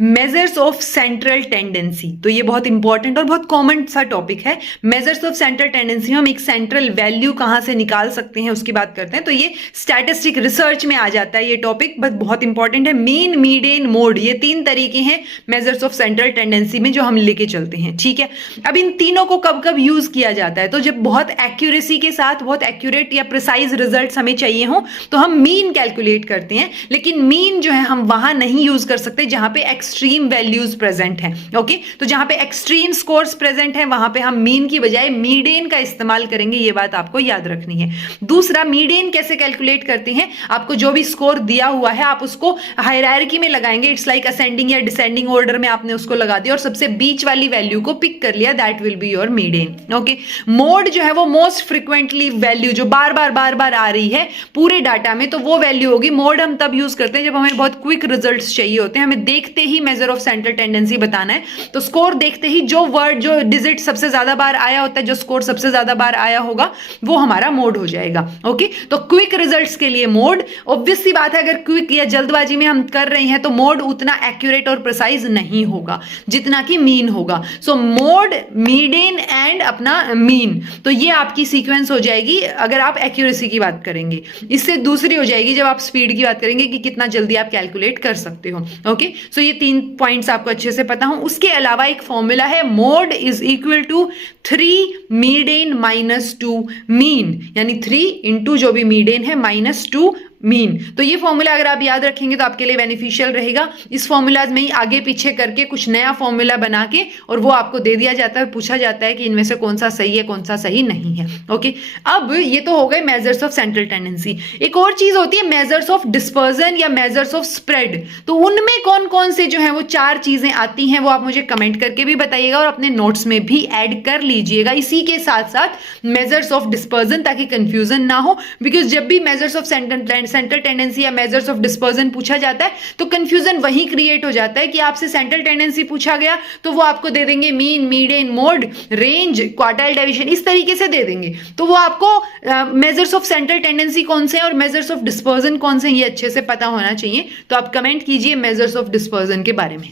Measures of central tendency, तो ये बहुत इंपॉर्टेंट और बहुत कॉमन सा टॉपिक है। मेजर्स ऑफ सेंट्रल टेंडेंसी में हम एक सेंट्रल वैल्यू कहां से निकाल सकते हैं उसकी बात करते हैं। तो ये स्टैटिस्टिक रिसर्च में आ जाता है ये टॉपिक, बट बहुत इंपॉर्टेंट है। मीन, मीडियन, मोड, ये 3 तरीके हैं मेजर्स ऑफ सेंट्रल टेंडेंसी में जो हम लेके चलते हैं, ठीक है। अब इन तीनों को कब कब यूज किया जाता है, तो जब बहुत एक्यूरेसी के साथ बहुत एक्यूरेट या प्रिसाइज रिजल्ट हमें चाहिए हो तो हम मीन कैलकुलेट करते हैं, लेकिन मीन जो है हम वहां नहीं यूज कर सकते जहां पे एक्सट्रीम वैल्यूज प्रेजेंट हैं। ओके, तो जहां पे एक्सट्रीम स्कोर्स प्रेजेंट हैं वहां पे हम मीन की बजाय मीडियन का इस्तेमाल करेंगे, ये बात आपको याद रखनी है। दूसरा, मीडियन कैसे कैलकुलेट करते हैं, आपको जो भी स्कोर दिया हुआ है आप उसको हायरार्की में लगाएंगे। इट्स लाइक असेंडिंग या डिसेंडिंग ऑर्डर में आपने उसको लगा दिया और सबसे बीच वाली वैल्यू को पिक कर लिया, that will be your median. Okay, mode जो है वो मोस्ट फ्रिक्वेंटली वैल्यू जो बार बार आ रही है पूरे डाटा में, तो वो वैल्यू होगी। मोड हम तब यूज करते हैं जब हमें बहुत क्विक रिजल्ट्स चाहिए होते हैं, हमें देखते ही मेजर ऑफ सेंट्रल टेंडेंसी बताना है, तो स्कोर देखते ही जो वर्ड जो डिजिट सबसे ज्यादा बार आया होता है, जो स्कोर सबसे ज्यादा बार आया होगा वो हमारा मोड हो जाएगा। ओके, तो क्विक रिजल्ट्स के लिए मोड, ऑब्वियस सी बात है अगर क्विक या जल्दबाजी में हम कर रहे हैं तो मोड उतना एक्यूरेट और प्रिसाइज नहीं होगा जितना कि मीन होगा। सो मोड, मीडियन एंड अपना मीन, तो ये आपकी सीक्वेंस हो जाएगी अगर आप एक्यूरेसी की बात करेंगे। इससे दूसरी हो जाएगी जब आप स्पीड की बात करेंगे कि कितना जल्दी आप कैलकुलेट कर सकते हो। ओके, सो ये 3 पॉइंट्स आपको अच्छे से पता हो। उसके अलावा एक फॉर्मूला है, mode is equal to 3 median minus 2 mean, यानी 3 इंटू जो भी मीडियन है माइनस 2 मीन। तो ये फॉर्मूला अगर आप याद रखेंगे तो आपके लिए बेनिफिशियल रहेगा। इस फॉर्मूला में ही आगे पीछे करके कुछ नया फॉर्मूला बना के और वो आपको दे दिया जाता है, पूछा जाता है कि इनमें से कौन सा सही है कौन सा सही नहीं है। ओके, अब ये तो हो गए मेजर्स ऑफ सेंट्रल टेंडेंसी। एक और चीज होती है मेजर्स ऑफ डिस्पर्जन या मेजर्स ऑफ स्प्रेड। तो उनमें कौन कौन से जो है वो 4 चीजें आती हैं वो आप मुझे कमेंट करके भी बताइएगा और अपने नोट्स में भी ऐड कर लीजिएगा इसी के साथ साथ मेजर्स ऑफ डिस्पर्जन, ताकि कंफ्यूजन ना हो। बिकॉज जब भी मेजर्स ऑफ सेंट्रल टेंडेंसी या मेजर्स ऑफ डिस्पर्जन पूछा जाता है तो कंफ्यूजन वही क्रिएट हो जाता है कि आपसे सेंट्रल टेंडेंसी पूछा गया तो वो आपको दे देंगे mean, median, mode, range, quartile deviation, इस तरीके से दे देंगे। तो वो आपको मेजर्स ऑफ सेंट्रल टेंडेंसी कौन से हैं और मेजर्स ऑफ डिस्पर्जन कौन से हैं ये अच्छे से पता होना चाहिए। तो आप कमेंट कीजिए मेजर्स ऑफ डिस्पर्जन के बारे में।